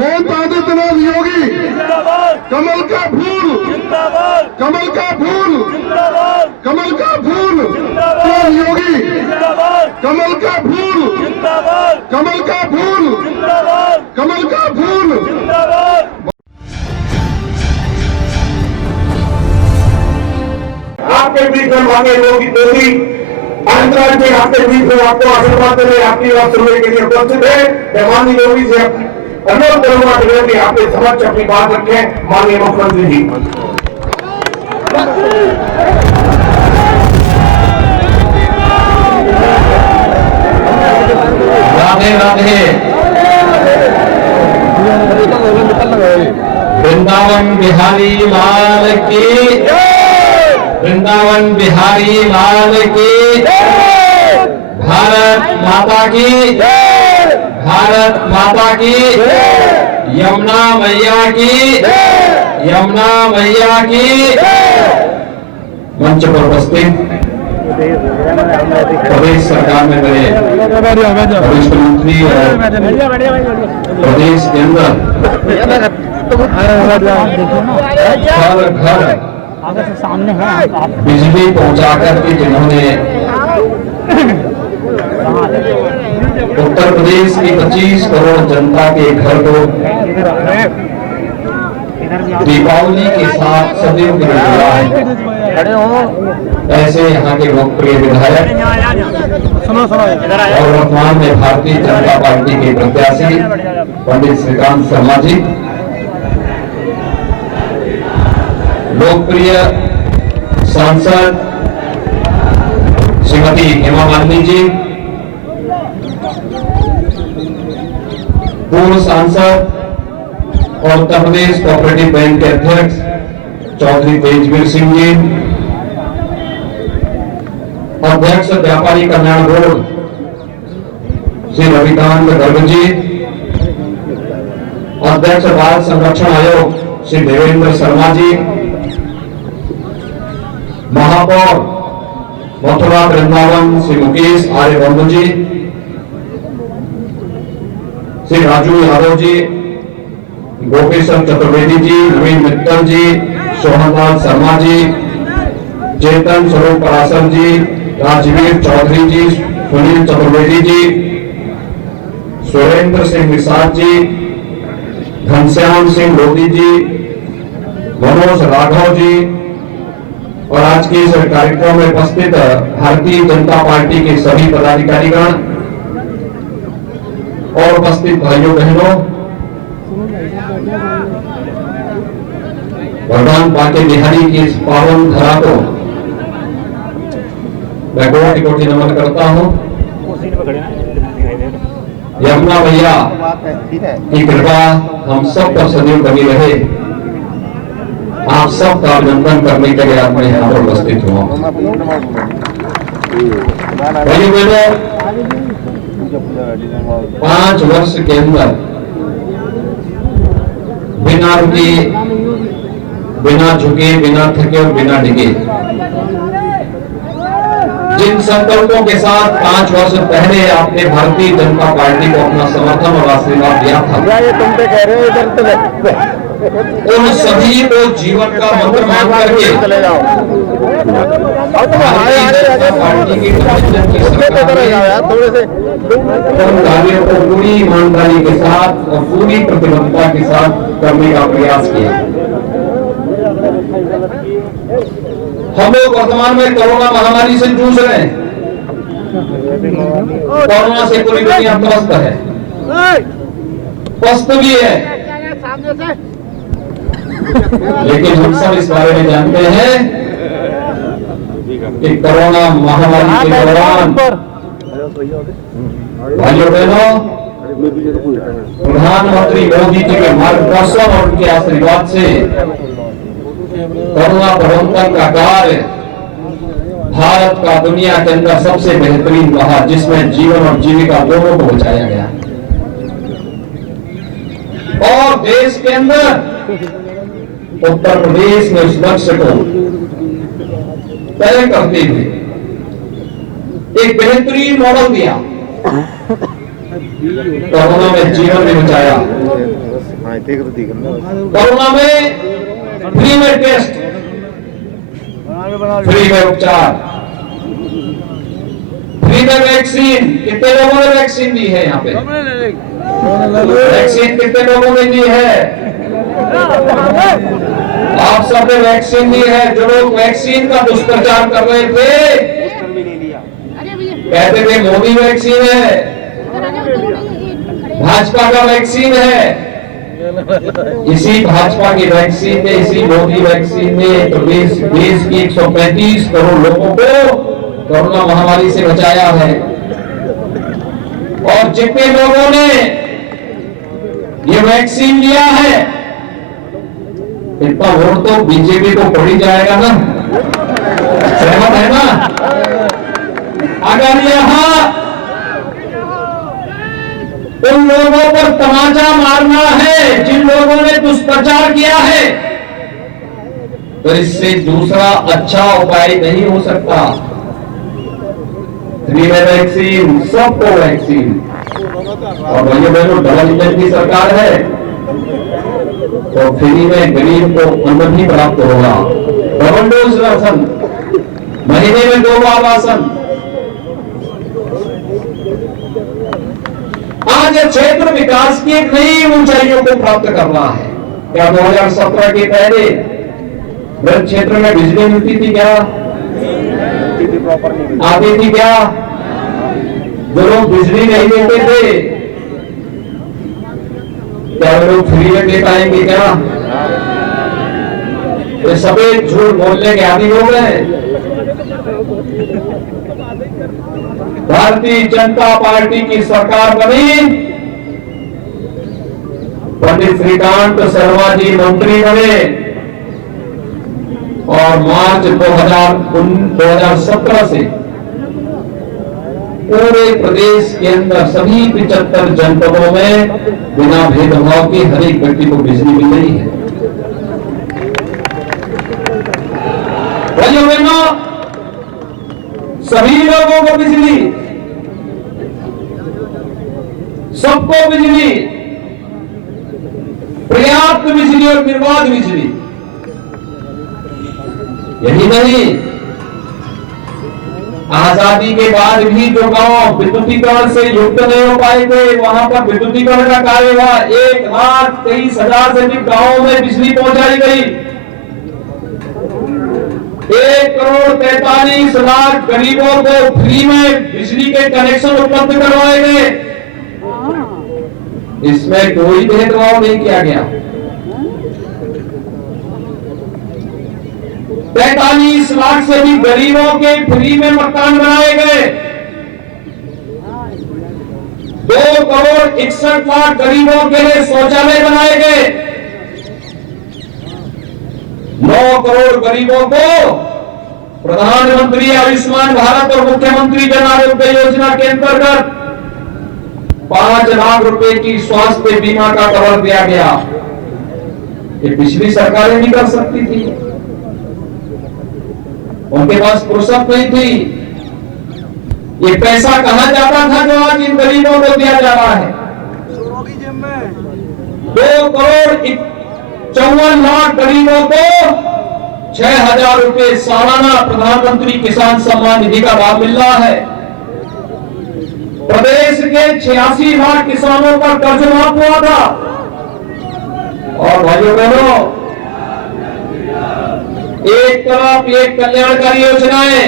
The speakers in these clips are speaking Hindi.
मुख्यमंत्री आदित्यनाथ योगी कमल का फूल, कमल का फूल, कमल का फूल, योगी कमल का फूल, कमल का फूल, कमल का फूल। आपके बीच में मांगे लोग देवी अंतराल में आपके बीच में आपको आशीर्वाद देने आपकी बात सुनने के लिए उपस्थित है। माननीय योगी से अनुरोध करूंगा कि आपके समक्ष अपनी बात रखें। माननीय मुख्यमंत्री जी, राधे राधे। वृंदावन बिहारी लाल की, वृंदावन बिहारी लाल की, भारत माता की, भारत माता की, यमुना मैया की, यमुना मैया की। मंच पर उपस्थित प्रदेश सरकार में मेरे वरिष्ठ मंत्री और प्रदेश के अंदर घर घर सामने है बिजली पहुंचाकर के जिन्होंने उत्तर प्रदेश की 25 करोड़ जनता के घर को दीपावली के साथ सदैव के लिए जुड़ा है, ऐसे यहाँ के लोकप्रिय विधायक और वर्तमान में भारतीय जनता पार्टी के प्रत्याशी पंडित श्रीकांत शर्मा जी, लोकप्रिय सांसद श्रीमती हेमा मालिनी जी, पूर्व सांसद और उत्तर प्रदेश कोऑपरेटिव बैंक के अध्यक्ष चौधरी तेजवीर सिंह जी, अध्यक्ष व्यापारी कल्याण बोर्ड श्री रविकांत गर्ग जी, अध्यक्ष बाल संरक्षण आयोग श्री देवेंद्र शर्मा जी, महापौर मथुरा वृंदावन श्री मुकेश आर्यबंधु जी, श्री राजू यादव जी, गोपीचंद चतुर्वेदी जी, नवीन मित्तल जी, सोहनलाल शर्मा जी, चेतन स्वरूप पराशर जी, राजवीर चौधरी जी, सुनील चतुर्वेदी जी, सुरेंद्र सिंह निषाद जी, घनश्याम सिंह लोधी जी, मनोज राघव जी और आज के इस कार्यक्रम में उपस्थित भारतीय जनता पार्टी के सभी पदाधिकारीगण और उपस्थित भाइयों बहनों, भगवान बांके बिहारी की इस पावन धरा को मैं कोटि कोटि नमन करता हूं। यमुना मैया की कृपा हम सब पर सदैव बनी रहे। आप सबका अभिनंदन करने के लिए आज मैं यहाँ पर उपस्थित हुआ। भाइयों बहनों, 5 वर्ष के अंदर बिना रुके, बिना झुके, बिना थके और बिना डिगे जिन संकल्पों के साथ 5 वर्ष पहले आपने भारतीय जनता पार्टी को अपना समर्थन और आशीर्वाद दिया था, उन सभी को जीवन का मंत्र मान करके भारतीय जनता पार्टी की गठबंधन की सरकार ने उन कार्यों को पूरी ईमानदारी के साथ और पूरी प्रतिबद्धता के साथ करने का प्रयास किया। हम लोग वर्तमान में कोरोना महामारी से जूझ रहे हैं। कोरोना से पूरी दुनिया त्रस्त है, पस्त भी है, लेकिन हम सब इस बारे में जानते हैं कि कोरोना महामारी के दौरान भाइयों बहनों, प्रधानमंत्री मोदी जी के मार्गदर्शन और उनके आशीर्वाद से कोरोना प्रबंधन का कार्य भारत का दुनिया के अंदर सबसे बेहतरीन रहा, जिसमें जीवन और जीविका दोनों को बचाया गया। और देश के अंदर उत्तर प्रदेश ने उस लक्ष्य को तय करते हुए एक बेहतरीन मॉडल दिया। कोरोना में जीवन भी बचाया। कोरोना में फ्री में टेस्ट, फ्री में उपचार, फ्री में वैक्सीन। कितने लोगों ने वैक्सीन दी है यहाँ पे? वैक्सीन कितने लोगों ने दी है? आप सबने वैक्सीन दी है। जो लोग वैक्सीन का दुष्प्रचार कर रहे थे, कहते थे मोदी वैक्सीन है, भाजपा का वैक्सीन है, इसी भाजपा की वैक्सीन ने, इसी मोदी वैक्सीन ने देश की 135 करोड़ लोगों को कोरोना महामारी से बचाया है। और जितने लोगों ने ये वैक्सीन लिया है, इतना वोट तो बीजेपी को पड़ ही जाएगा ना। सहमत है ना? अगर यहां उन लोगों पर तमाचा मारना है जिन लोगों ने दुष्प्रचार किया है, तो इससे दूसरा अच्छा उपाय नहीं हो सकता। फ्री में वैक्सीन, सबको वैक्सीन। और भाइयों बहनों, डबल इंजन की सरकार है तो फ्री में गरीब को अन्न भी प्राप्त होगा। डबल डोज राशन, महीने में 2 बार राशन। आज क्षेत्र विकास की एक नई ऊंचाइयों को प्राप्त करना है। क्या 2017 के पहले ब्रज क्षेत्र में बिजली मिलती थी? क्या आती थी? क्या जो लोग बिजली नहीं देते थे, क्या वो लोग फ्री में दे पाएंगे? क्या ये सफेद झूठ बोलने के आदि हो गए? भारतीय जनता पार्टी की सरकार बनी, पंडित श्रीकांत शर्मा जी मंत्री बने और मार्च 2017 से पूरे प्रदेश के अंदर सभी 75 जनपदों में बिना भेदभाव के हर एक व्यक्ति को बिजली मिल रही है। भाइयों बहनों, सभी लोगों को बिजली, सबको बिजली, पर्याप्त बिजली और निर्बाध बिजली। यही नहीं, आजादी के बाद भी जो गांव विद्युतीकरण से युक्त नहीं हो पाए थे, वहां पर विद्युतीकरण का कार्य हुआ। 1,23,000 से अधिक गांवों में बिजली पहुंचाई गई। 1,43,00,000 गरीबों को फ्री में बिजली के कनेक्शन उपलब्ध करवाए गए। इसमें कोई भेदभाव नहीं किया गया। 45 लाख से भी गरीबों के फ्री में मकान बनाए गए। 2,61,00,000 गरीबों के लिए शौचालय बनाए गए। 9 करोड़ गरीबों को प्रधानमंत्री आयुष्मान भारत और मुख्यमंत्री जन आरोग्य योजना के अंतर्गत 5 लाख रुपए की स्वास्थ्य बीमा का कवर दिया गया। ये पिछली सरकारें भी कर सकती थी, उनके पास फुर्सत नहीं थी। ये पैसा कहां जाता था जो आज इन गरीबों को दिया जा रहा है? 2,54,00,000 गरीबों को 6,000 रुपए सालाना प्रधानमंत्री किसान सम्मान निधि का लाभ मिल रहा है। प्रदेश के 86 लाख किसानों का कर्ज माफ हुआ था। और भाइयों बहनों, एक तरफ ये कल्याणकारी योजनाएं,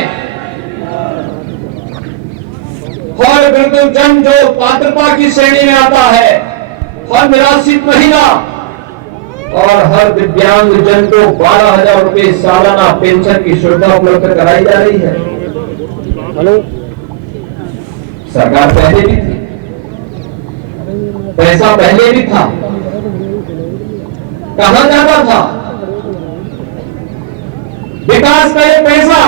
हर वृद्धजन जो पात्रता की श्रेणी में आता है, हर निराश्रित महिला और हर दिव्यांग जन को 12,000 रुपए सालाना पेंशन की सुविधा उपलब्ध कराई जा रही है। हेलो, सरकार पहले भी थी, पैसा पहले भी था, कहां जाता था विकास का ये पैसा?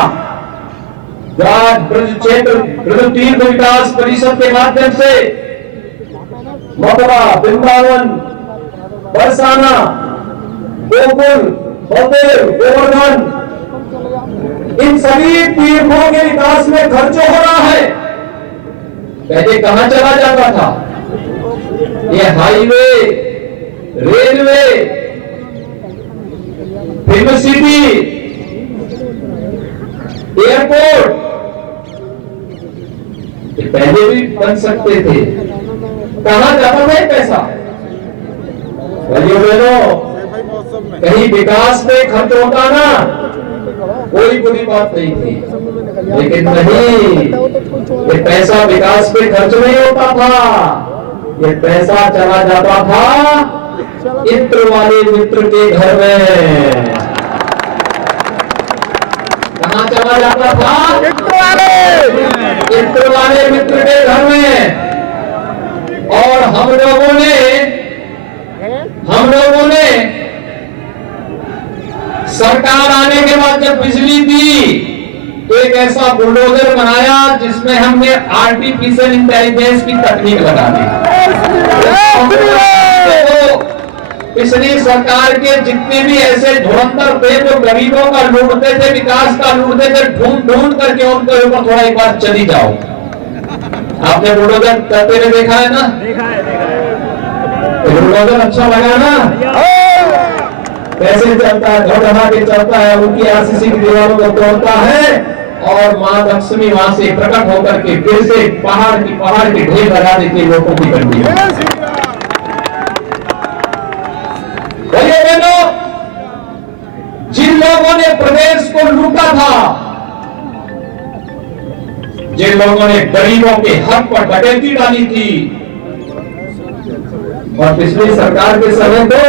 ब्रज क्षेत्र ब्रज तीर्थ विकास परिषद के माध्यम से मथुरा, वृंदावन, बरसाना, गोकुल, बौद्धेव, गोवर्धन, इन सभी तीर्थों के विकास में खर्च हो रहा है। पहले कहां चला जाता था? ये highway, railway, film city, airport, ये पहले भी बन सकते थे। कहां जाता था ये पैसा? भाइयों बहनों, कहीं विकास पे खर्च होता ना, कोई बुरी बात नहीं थी, लेकिन नहीं, ये पैसा विकास पे खर्च नहीं होता था। ये पैसा चला जाता था इत्र वाले मित्र के घर में। कहां चला जाता था? इत्र वाले मित्र के घर में। और हम लोगों ने सरकार आने के बाद जब बिजली दी तो एक ऐसा बुलडोजर बनाया जिसमें हमने आर्टिफिशियल इंटेलिजेंस की तकनीक लगा दी। तो पिछली सरकार के जितने भी ऐसे धुरंधर थे जो गरीबों का लूटते थे, विकास का लूटते थे, ढूंढ ढूंढ करके उनके ऊपर थोड़ा एक बार चली जाओ। आपने बुलडोजर करते हुए देखा है ना? बुलडोजर अच्छा लगा ना? कैसे चलता है? धड़धड़ा के चलता है, उनकी आरसीसी की दीवारों को तोड़ता है और मां लक्ष्मी वहां से प्रकट होकर के फिर से पहाड़ की ढेर लगा देती है लोगों की गंदी। जिन लोगों ने प्रदेश को लूटा था, जिन लोगों ने गरीबों के हक पर डकैती डाली थी, और पिछली सरकार के समय तो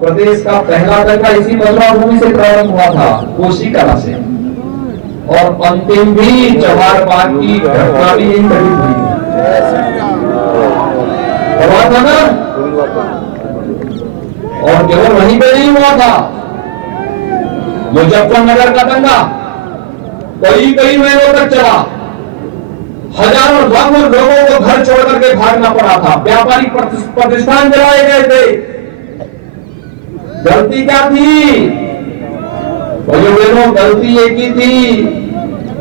प्रदेश का पहला दंगा इसी मथुरा भूमि से प्रारंभ हुआ था, कोसी कला से, और अंतिम भी जवाहर बाग की घटना भी यही घटित हुई हुआ था ना। और केवल वहीं पे नहीं हुआ था, मुजफ्फरनगर का दंगा कई महीनों तक चला, हजारों लाखों लोगों को घर छोड़ करके भागना पड़ा था, व्यापारिक प्रतिष्ठान जलाए गए थे। गलती क्या थी? भाइयों, गलती एक ही थी।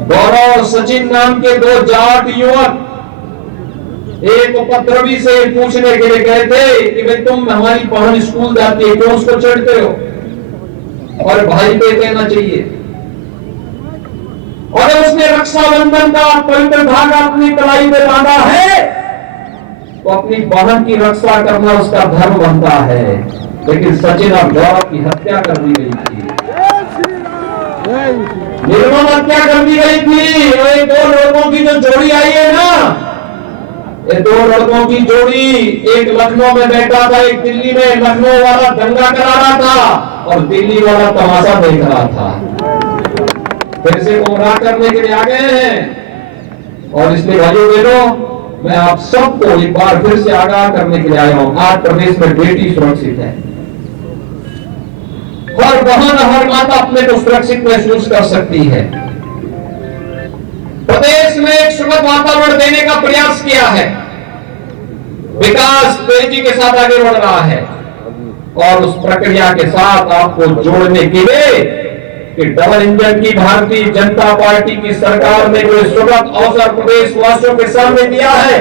गौरव और सचिन नाम के दो जाट युवक एक उपद्रवी से पूछने के लिए गए थे कि भाई तुम हमारी बहन स्कूल जाती है, क्यों उसको चढ़ते हो? और भाई पे देना चाहिए। और उसने रक्षाबंधन का पवित्र धागा अपनी कलाई में बांधा है तो अपनी बहन की रक्षा करना उसका धर्म बनता है। लेकिन सचिन और गौरव की हत्या कर दी गई थी, निर्मम हत्या कर दी गई थी। और ये दो लड़कों की जो जोड़ी आई है ना, ये दो लड़कों की जोड़ी, एक लखनऊ में बैठा था, एक दिल्ली में। लखनऊ वाला दंगा करा रहा था और दिल्ली वाला तमाशा देख रहा था। फिर से गुमराह करने के लिए आ गए हैं। और इसलिए भाइयों बहनों, मैं आप सबको एक बार फिर से आगाह करने के लिए आया हूं। आज प्रदेश में बेटी सुरक्षित है, हर बहन हर माता अपने को सुरक्षित महसूस कर सकती है। प्रदेश में एक सुखद वातावरण देने का प्रयास किया है, विकास तेजी के साथ आगे बढ़ रहा है। और उस प्रक्रिया के साथ आपको जोड़ने के लिए कि डबल इंजन की भारतीय जनता पार्टी की सरकार ने जो सुखद अवसर प्रदेश वासियों के सामने दिया है,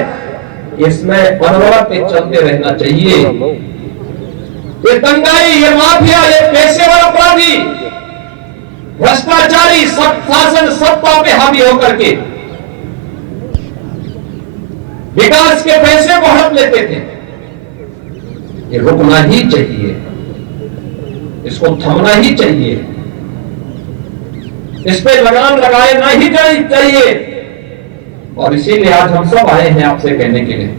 इसमें अनवरत चलते रहना चाहिए। ये दंगाई, ये माफिया, ये पेशेवर अपराधी, भ्रष्टाचारी शासन सत्ता पे हावी होकर के विकास के पैसे को हड़प लेते थे, ये रुकना ही चाहिए, इसको थमना ही चाहिए, इस पे लगाम लगाना ही चाहिए। और इसीलिए आज हम सब आए हैं आपसे कहने के लिए,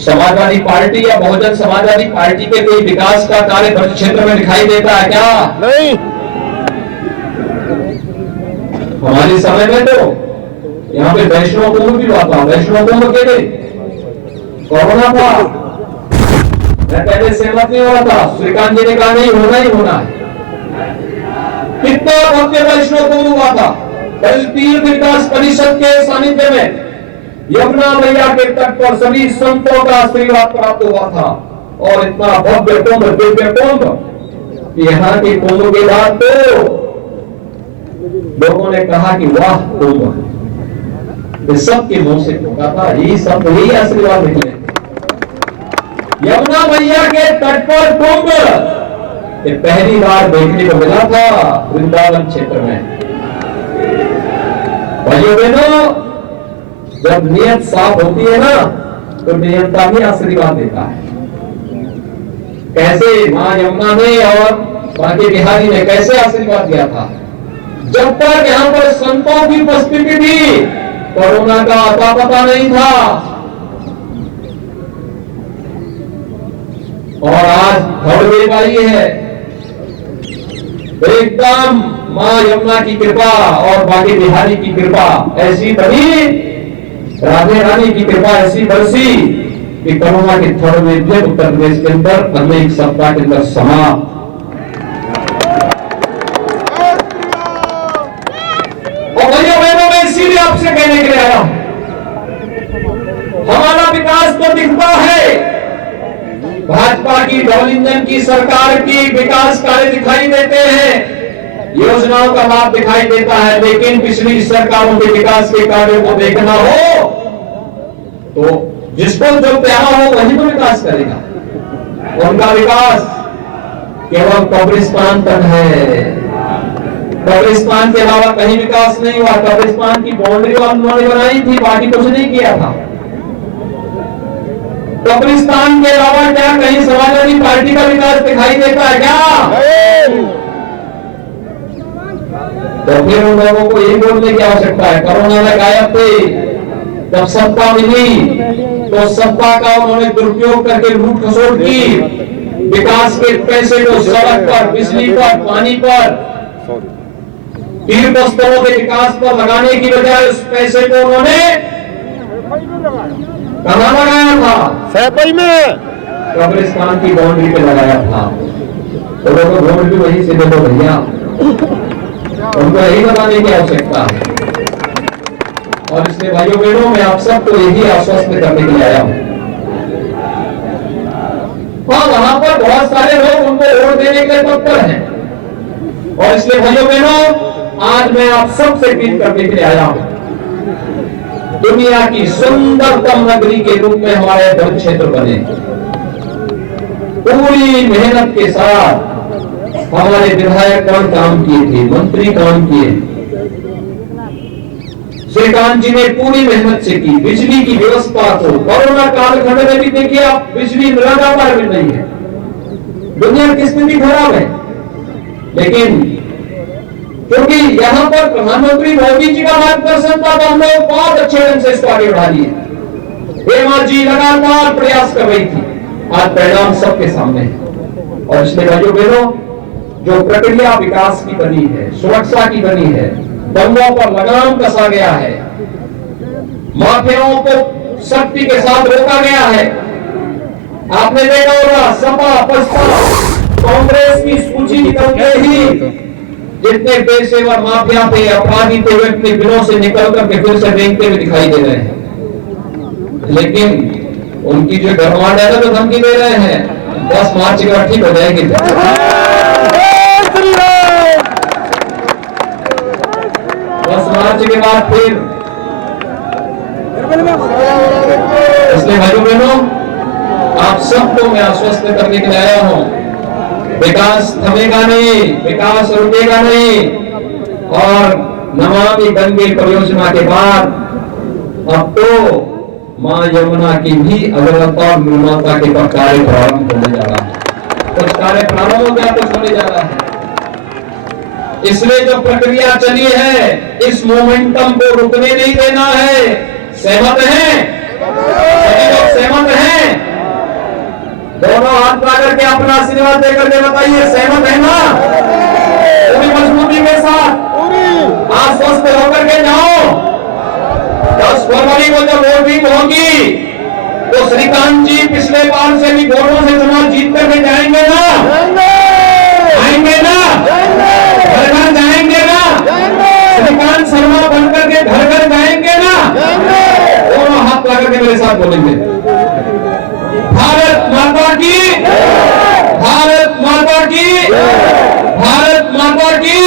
समाजवादी पार्टी या बहुजन समाजवादी पार्टी के कोई विकास का कार्य ब्रज क्षेत्र में दिखाई देता है क्या? नहीं। हमारे समय में तो यहाँ पे वैष्णव कुंभ भी हुआ था। वैष्णव कुंभ के लिए कोरोना था, मैं पहले सहमत नहीं हो रहा था। श्रीकांत जी ने कहा नहीं, होना ही होना है। कितना भव्य वैष्णव कुंभ हुआ था, तीर्थ विकास परिषद के सानिध्य में यमुना मैया के तट पर सभी संतों का आशीर्वाद प्राप्त हुआ था। और इतना भव्य कुंभ, दिव्य कुंभ, यहाँ के कुंभ के बाद तो लोगों ने कहा कि वाह कुंभ। ये सबके मुंह से फूका था, यही सब यही आशीर्वाद निकले। यमुना मैया के तट पर कुंभ ये पहली बार देखने को मिला था वृंदावन क्षेत्र में। भाइयों बहनों, जब नियत साफ होती है ना तो नियंता भी आशीर्वाद देता है। कैसे मां यमुना ने और बांके बिहारी ने कैसे आशीर्वाद दिया था? जब तक यहां पर संतों की उपस्थिति थी कोरोना का अता पता नहीं था, और आज थर्ड वेव आई है। एकदम मां यमुना की कृपा और बांके बिहारी की कृपा ऐसी बनी, राधे रानी की कृपा ऐसी बरसी कि कोरोना के थर्ड वेव उत्तर प्रदेश के अंदर अगले एक सप्ताह के अंदर समाप्त। और भैया बहनों, मैं इसीलिए आपसे कहने के लिए आया हूं, हमारा विकास तो दिखता है, भाजपा की डबल इंजन की सरकार की विकास कार्य दिखाई देते हैं, योजनाओं का लाभ दिखाई देता है, लेकिन पिछली सरकारों के विकास के कार्यों को देखना हो तो जिसको जो प्यारा हो वही तो विकास करेगा। उनका विकास केवल कब्रिस्तान तक है, कब्रिस्तान के अलावा कहीं विकास नहीं हुआ। कब्रिस्तान की बाउंड्री उन्होंने बनाई थी, बाकी कुछ नहीं किया था। कब्रिस्तान के अलावा क्या कहीं समाजवादी पार्टी का विकास दिखाई देता है क्या? तो फिर उन लोगों को यही बोलने की आवश्यकता है, कोरोना में गायब थे, जब सत्ता मिली तो सत्ता का उन्होंने दुरुपयोग करके लूट खसोट की, विकास के पैसे को सड़क पर, बिजली पर, पानी पर, तीर्थ स्थलों के विकास पर लगाने की बजाय उस पैसे को उन्होंने कहां लगाया था? सैपई में कब्रिस्तान की बाउंड्री पे लगाया था। तो लोगों को वोट भी वहीं से दे दो भैया, उनको यही बताने की आवश्यकता है। और इसलिए भाइयों बहनों, मैं आप सबको यही आश्वस्त करने के लिए आया हूं। हाँ, वहां पर बहुत सारे लोग उनको वोट देने के लिए तत्पर हैं, और इसलिए भाइयों बहनों, आज मैं आप सबसे अपील करने के लिए आया हूं, दुनिया की सुंदरतम नगरी के रूप में हमारे धर्म क्षेत्र बने। पूरी मेहनत के साथ हमारे विधायक काम किए थे, मंत्री काम किए, श्रीकांत जी ने पूरी मेहनत से की। बिजली की व्यवस्था को कोरोना कालखंड में भी देखिए आप, बिजली लगातार मिल रही है, दुनिया की स्थिति खराब है, लेकिन क्योंकि यहां पर प्रधानमंत्री मोदी जी का मार्गदर्शन था तो हम लोग बहुत अच्छे ढंग से इसको आगे बढ़ा लिए। हेमा जी लगातार प्रयास कर रही थी, आज परिणाम सबके सामने है। और इसलिए भाइयों बहनों, जो प्रक्रिया विकास की बनी है, सुरक्षा की बनी है, दंगों पर लगाम कसा गया है, माफियाओं को सख्ती के साथ रोका गया है। आपने देखा होगा सपा बसपा कांग्रेस की सूची निकलते ही जितने पेशेवर माफिया थे, अपराधी थे, वे अपने दिनों से निकल करके फिर से रेंगते हुए दिखाई दे रहे हैं। लेकिन उनकी जो गवर्नमेंट है ना, जो धमकी दे रहे हैं 10 मार्च के बाद ठीक हो जाएगी। 10 मार्च के बाद फिर, इसलिए भाइयों बहनों, आप सबको मैं आश्वस्त करने के लिए आया हूं, विकास थमेगा नहीं, विकास रुकेगा नहीं। और नमामि गंगे परियोजना के बाद अब तो मां यमुना की भी अग्रता और निर्माता के पर कार्य प्रारंभ होने जा रहा है। कुछ कार्य प्रारंभ हो गया, कुछ होने जा रहा है। इसलिए जो प्रक्रिया चली है, इस मोमेंटम को रुकने नहीं देना है। सहमत हैं? सभी लोग सहमत हैं? दोनों हाथ मिला करके अपना आशीर्वाद देकर के बताइए, सहमत है ना? पूरी मजबूती के साथ आश्वस्त होकर के जाओ। 10 फरवरी को जब वोटिंग होगी तो श्रीकांत जी पिछले बार से भी वोटों से चुनाव जीत करके जाएंगे ना? आएंगे ना? घर घर जाएंगे ना? श्रीकांत शर्मा बनकर के घर घर जाएंगे ना? दोनों हाथ लगा करके मेरे साथ बोलेंगे, भारत माता की, भारत माता की, भारत माता की।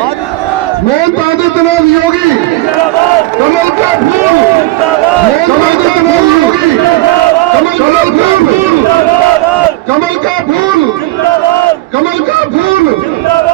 मोदी आदित्यनाथ योगी कमल का फूल मोदी आदित्यनाथ योगी कमल का फूल कमल का फूल कमल का फूल